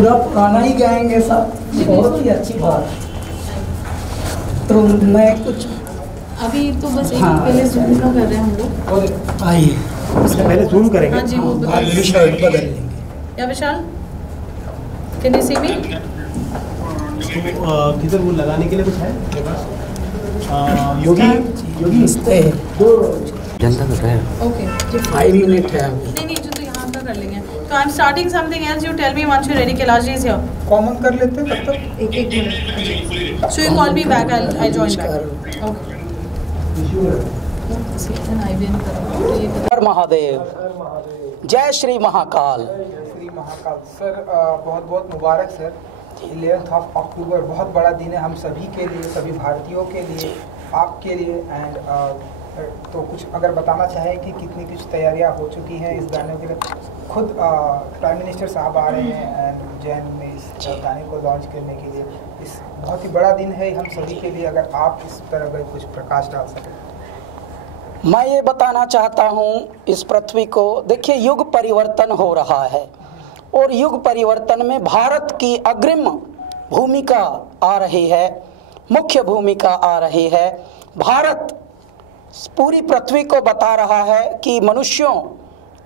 पूरा पुराना ही गाएंगे सब, बहुत ही अच्छी बात। तो मैं कुछ अभी तो बस एक पहले जूम का कर रहे हैं हम लोग। आइए पहले जूम करेंगे। हाँ जी, वो विषय बदल लेंगे। या विशाल, कैन यू सी मी? किधर वो लगाने के लिए कुछ है मेरे पास? योगी जनता कर रहे हैं। ओके, 5 मिनट है अभी। नहीं जो तो यहाँ का कर लेंगे। तो I am starting something else, you tell me once you ready. Kailash ji is here. Common कर लेते हैं तब तक। एक minute. So you call me back, I join back. Okay. हर महादेव, जय श्री महाकाल। श्री महाकाल। सर बहुत बहुत मुबारक सर। 11 अक्टूबर बहुत बड़ा दिन है हम सभी के लिए, सभी भारतीयों के लिए, आपके लिए। एंड तो कुछ अगर बताना चाहें कि कितनी कुछ तैयारियां हो चुकी हैं इस गाने के लिए। खुद प्राइम मिनिस्टर साहब आ रहे हैं एंड उज्जैन में इस गाने को लॉन्च करने के लिए। इस बहुत ही बड़ा दिन है हम सभी के लिए, अगर आप इस तरह का कुछ प्रकाश डाल सकें। मैं ये बताना चाहता हूँ इस पृथ्वी को, देखिए युग परिवर्तन हो रहा है और युग परिवर्तन में भारत की अग्रिम भूमिका आ रही है, मुख्य भूमिका आ रही है। भारत पूरी पृथ्वी को बता रहा है कि मनुष्यों,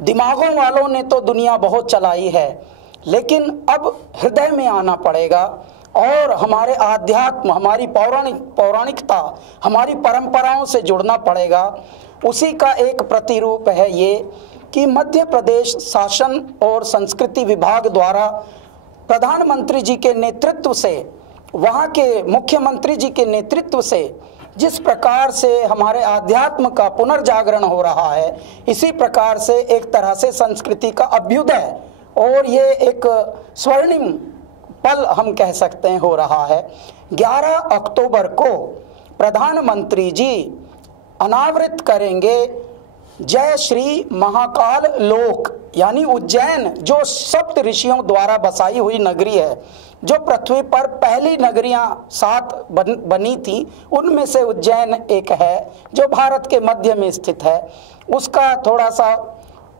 दिमागों वालों ने तो दुनिया बहुत चलाई है, लेकिन अब हृदय में आना पड़ेगा और हमारे आध्यात्म, हमारी पौराणिकता, हमारी परंपराओं से जुड़ना पड़ेगा। उसी का एक प्रतिरूप है ये कि मध्य प्रदेश शासन और संस्कृति विभाग द्वारा प्रधानमंत्री जी के नेतृत्व से, वहाँ के मुख्यमंत्री जी के नेतृत्व से जिस प्रकार से हमारे आध्यात्म का पुनर्जागरण हो रहा है, इसी प्रकार से एक तरह से संस्कृति का अभ्युदय और ये एक स्वर्णिम पल हम कह सकते हैं हो रहा है। 11 अक्टूबर को प्रधानमंत्री जी अनावृत करेंगे जय श्री महाकाल लोक, यानी उज्जैन, जो सप्त ऋषियों द्वारा बसाई हुई नगरी है, जो पृथ्वी पर पहली नगरियां 7 बनी थी, उनमें से उज्जैन एक है जो भारत के मध्य में स्थित है। उसका थोड़ा सा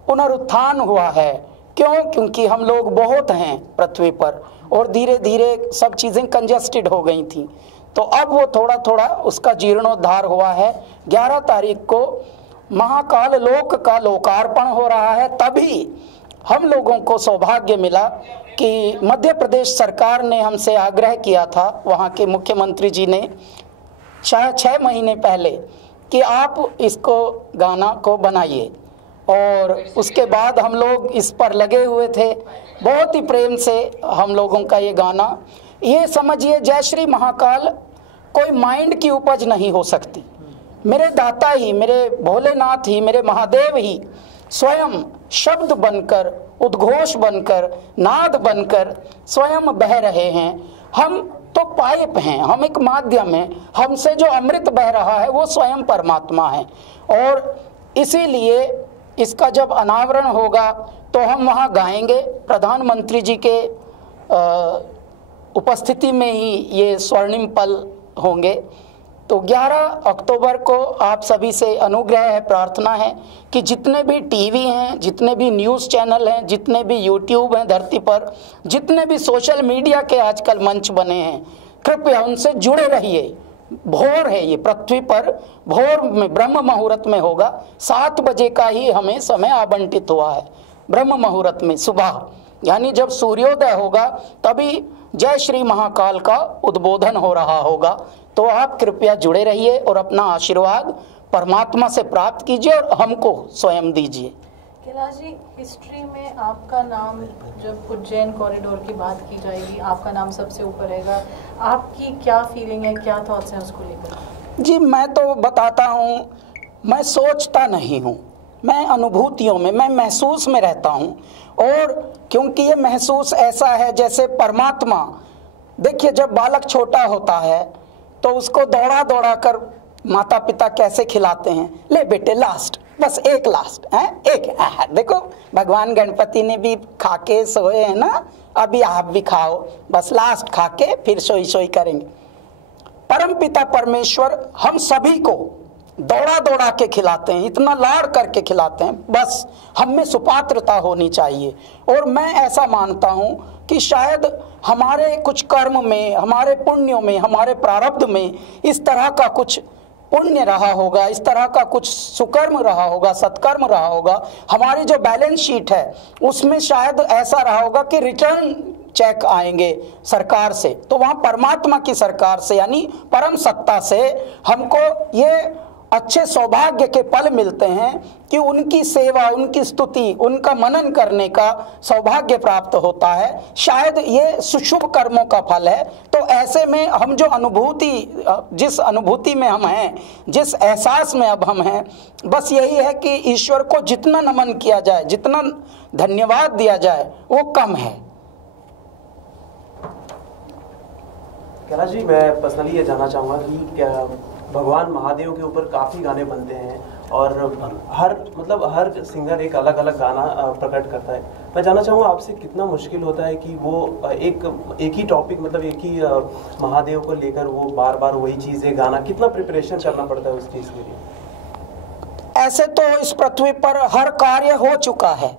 पुनरुत्थान हुआ है। क्यों? क्योंकि हम लोग बहुत हैं पृथ्वी पर और धीरे धीरे सब चीज़ें कंजस्टेड हो गई थी, तो अब वो थोड़ा थोड़ा उसका जीर्णोद्धार हुआ है। 11 तारीख को महाकाल लोक का लोकार्पण हो रहा है। तभी हम लोगों को सौभाग्य मिला कि मध्य प्रदेश सरकार ने हमसे आग्रह किया था, वहाँ के मुख्यमंत्री जी ने शायद 6 महीने पहले, कि आप इसको गाना को बनाइए, और उसके बाद हम लोग इस पर लगे हुए थे। बहुत ही प्रेम से हम लोगों का ये गाना, ये समझिए जय श्री महाकाल कोई माइंड की उपज नहीं हो सकती। मेरे दाता ही, मेरे भोलेनाथ ही, मेरे महादेव ही स्वयं शब्द बनकर, उद्घोष बनकर, नाद बनकर स्वयं बह रहे हैं। हम तो पाइप हैं, हम एक माध्यम हैं, हमसे जो अमृत बह रहा है वो स्वयं परमात्मा है। और इसीलिए इसका जब अनावरण होगा तो हम वहाँ गाएंगे, प्रधानमंत्री जी के उपस्थिति में ही ये स्वर्णिम पल होंगे। तो 11 अक्टूबर को आप सभी से अनुग्रह है, प्रार्थना है कि जितने भी टीवी हैं, जितने भी न्यूज़ चैनल हैं, जितने भी यूट्यूब हैं धरती पर, जितने भी सोशल मीडिया के आजकल मंच बने हैं, कृपया उनसे जुड़े रहिए। भोर है ये पृथ्वी पर, भोर में ब्रह्म मुहूर्त में होगा। 7 बजे का ही हमें समय आवंटित हुआ है ब्रह्म मुहूर्त में सुबह, यानी जब सूर्योदय होगा तभी जय श्री महाकाल का उद्बोधन हो रहा होगा। तो आप कृपया जुड़े रहिए और अपना आशीर्वाद परमात्मा से प्राप्त कीजिए और हमको स्वयं दीजिए। कैलाश जी, हिस्ट्री में आपका नाम, जब उज्जैन कॉरिडोर की बात की जाएगी, आपका नाम सबसे ऊपर रहेगा। आपकी क्या फीलिंग है, क्या थॉट्स हैं उसको लेकर? जी, मैं तो बताता हूँ, मैं सोचता नहीं हूँ, मैं अनुभूतियों में, मैं महसूस में रहता हूँ। और क्योंकि ये महसूस ऐसा है जैसे परमात्मा, देखिए जब बालक छोटा होता है तो उसको दौड़ा दौड़ा कर माता पिता कैसे खिलाते हैं, ले बेटे लास्ट, बस एक लास्ट है, एक देखो भगवान गणपति ने भी खा के सोए हैं ना, अभी आप भी खाओ, बस लास्ट खा के फिर सोई सोई करेंगे। परम पिता परमेश्वर हम सभी को दौड़ा दौड़ा के खिलाते हैं, इतना लाड़ करके खिलाते हैं। बस हम में सुपात्रता होनी चाहिए। और मैं ऐसा मानता हूँ कि शायद हमारे कुछ कर्म में, हमारे पुण्यों में, हमारे प्रारब्ध में इस तरह का कुछ पुण्य रहा होगा, इस तरह का कुछ सुकर्म रहा होगा, सत्कर्म रहा होगा। हमारी जो बैलेंस शीट है उसमें शायद ऐसा रहा होगा कि रिटर्न चेक आएंगे सरकार से, तो वहाँ परमात्मा की सरकार से यानी परम सत्ता से हमको ये अच्छे सौभाग्य के पल मिलते हैं कि उनकी सेवा, उनकी स्तुति, उनका मनन करने का सौभाग्य प्राप्त होता है। शायद ये सुशुभ कर्मों का फल है। तो ऐसे में हम जो अनुभूति, जिस अनुभूति में हम हैं, जिस एहसास में अब हम हैं, बस यही है कि ईश्वर को जितना नमन किया जाए, जितना धन्यवाद दिया जाए, वो कम है। कैलाश जी, मैं पर्सनली ये जानना चाहूँगा कि क्या भगवान महादेव के ऊपर काफ़ी गाने बनते हैं और हर सिंगर एक अलग अलग गाना प्रकट करता है। मैं जानना चाहूँगा आपसे, कितना मुश्किल होता है कि वो एक ही टॉपिक, मतलब एक ही महादेव को लेकर वो बार बार वही चीज़ें गाना, कितना प्रिपरेशन करना पड़ता है उस चीज़ के लिए? ऐसे तो इस पृथ्वी पर हर कार्य हो चुका है,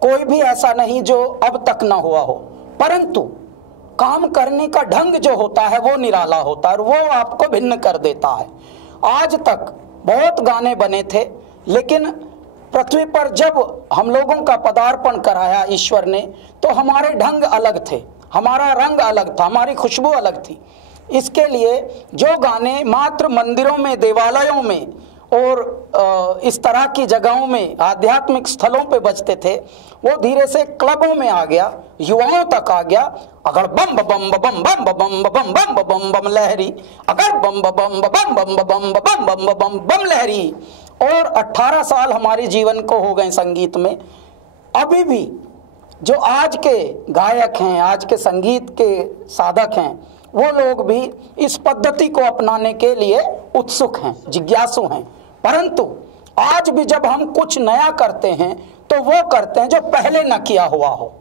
कोई भी ऐसा नहीं जो अब तक ना हुआ हो, परंतु काम करने का ढंग जो होता है वो निराला होता है और वो आपको भिन्न कर देता है। आज तक बहुत गाने बने थे, लेकिन पृथ्वी पर जब हम लोगों का पदार्पण कराया ईश्वर ने, तो हमारे ढंग अलग थे, हमारा रंग अलग था, हमारी खुशबू अलग थी। इसके लिए जो गाने मात्र मंदिरों में, देवालयों में और इस तरह की जगहों में, आध्यात्मिक स्थलों पे बजते थे, वो धीरे से क्लबों में आ गया, युवाओं तक आ गया। अगर बम बम बम बम बम बम बम बम बम बम लहरी, अगर बम बम बम बम बम बम बम बम बम लहरी। और 18 साल हमारे जीवन को हो गए संगीत में। अभी भी जो आज के गायक हैं, आज के संगीत के साधक हैं, वो लोग भी इस पद्धति को अपनाने के लिए उत्सुक हैं, जिज्ञासु हैं। परंतु आज भी जब हम कुछ नया करते हैं तो वो करते हैं जो पहले न किया हुआ हो।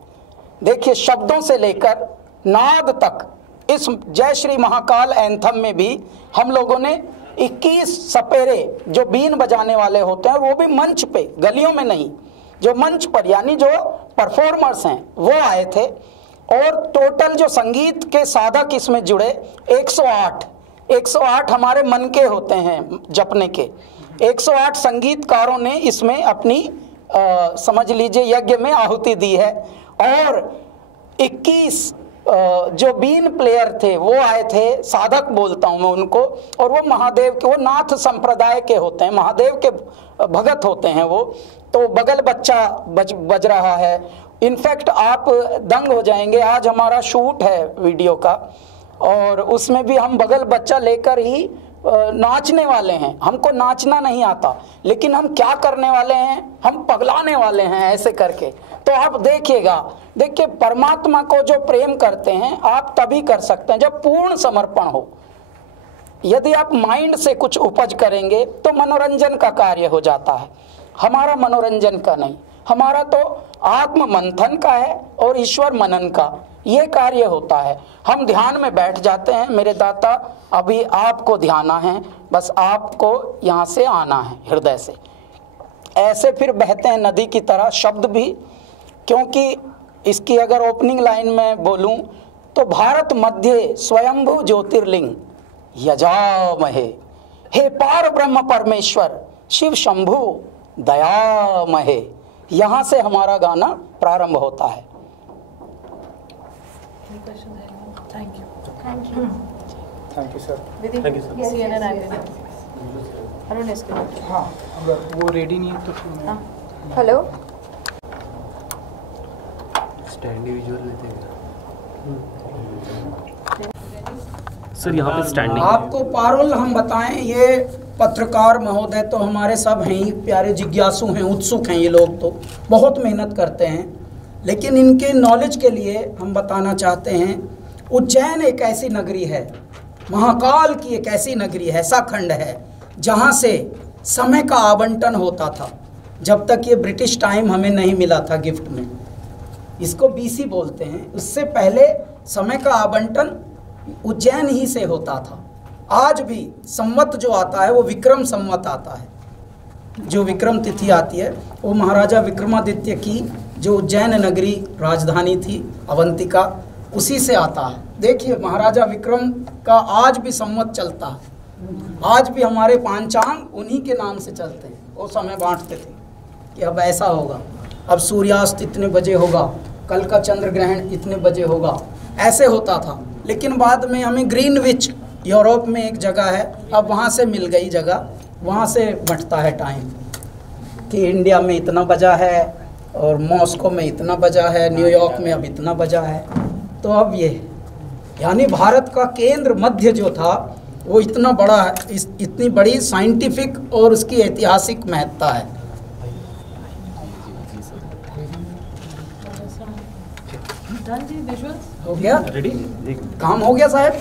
देखिए, शब्दों से लेकर नाद तक, इस जय श्री महाकाल एंथम में भी हम लोगों ने 21 सपेरे जो बीन बजाने वाले होते हैं, वो भी मंच पे, गलियों में नहीं, जो मंच पर यानी जो परफॉर्मर्स हैं वो आए थे। और टोटल जो संगीत के साधक इसमें जुड़े 108 हमारे मन के होते हैं जपने के। 108 संगीतकारों ने इसमें अपनी समझ लीजिए यज्ञ में आहुति दी है। और 21 जो बीन प्लेयर थे वो आए थे, साधक बोलता हूँ मैं उनको, और वो महादेव के, वो नाथ संप्रदाय के होते हैं, महादेव के भगत होते हैं वो। तो बगल बच्चा बज रहा है। इनफैक्ट आप दंग हो जाएंगे, आज हमारा शूट है वीडियो का और उसमें भी हम बगल बच्चा लेकर ही नाचने वाले हैं। हमको नाचना नहीं आता, लेकिन हम क्या करने वाले हैं, हम पगलाने वाले हैं ऐसे करके। तो आप देखिएगा, देखिए परमात्मा को जो प्रेम करते हैं आप तभी कर सकते हैं जब पूर्ण समर्पण हो। यदि आप माइंड से कुछ उपज करेंगे तो मनोरंजन का कार्य हो जाता है। हमारा मनोरंजन का नहीं, हमारा तो आत्म मंथन का है और ईश्वर मनन का ये कार्य होता है। हम ध्यान में बैठ जाते हैं, मेरे दाता अभी आपको ध्याना है, बस आपको यहाँ से आना है हृदय से। ऐसे फिर बहते हैं नदी की तरह शब्द भी, क्योंकि इसकी अगर ओपनिंग लाइन में बोलूं तो भारत मध्य स्वयंभू ज्योतिर्लिंग यजामहे, हे पार ब्रह्म परमेश्वर शिव शंभु दयामहे। यहाँ से हमारा गाना प्रारंभ होता है। Thank you sir. Thank you sir. CNN Arun इसके बाद। हाँ, अगर वो रेडी नहीं है तो फिर मैं हेलो, स्टैंडी विजुअल लेते हैं सर, यहाँ पे स्टैंडिंग। आपको पारुल हम बताएं, ये पत्रकार महोदय तो हमारे सब हैं ही, प्यारे जिज्ञासु हैं, उत्सुक हैं, ये लोग तो बहुत मेहनत करते हैं। लेकिन इनके नॉलेज के लिए हम बताना चाहते हैं, उज्जैन एक ऐसी नगरी है, महाकाल की एक ऐसी नगरी है, ऐसा खंड है जहाँ से समय का आवंटन होता था। जब तक ये ब्रिटिश टाइम हमें नहीं मिला था गिफ्ट में, इसको BC बोलते हैं, उससे पहले समय का आवंटन उज्जैन ही से होता था। आज भी संवत जो आता है वो विक्रम संवत आता है। जो विक्रम तिथि आती है वो महाराजा विक्रमादित्य की जो उज्जैन नगरी राजधानी थी अवंतिका, उसी से आता है। देखिए महाराजा विक्रम का आज भी संवत चलता है, आज भी हमारे पांचांग उन्हीं के नाम से चलते हैं। वो समय बांटते थे कि अब ऐसा होगा, अब सूर्यास्त इतने बजे होगा, कल का चंद्र ग्रहण इतने बजे होगा, ऐसे होता था। लेकिन बाद में हमें ग्रीनविच यूरोप में एक जगह है, अब वहाँ से मिल गई जगह, वहाँ से बंटता है टाइम कि इंडिया में इतना बजा है और मॉस्को में इतना बजा है, न्यूयॉर्क में अब इतना बजा है। तो अब ये यानी भारत का केंद्र मध्य जो था वो इतना बड़ा है, इतनी बड़ी साइंटिफिक और उसकी ऐतिहासिक महत्ता है। हो गया? काम हो गया साहब?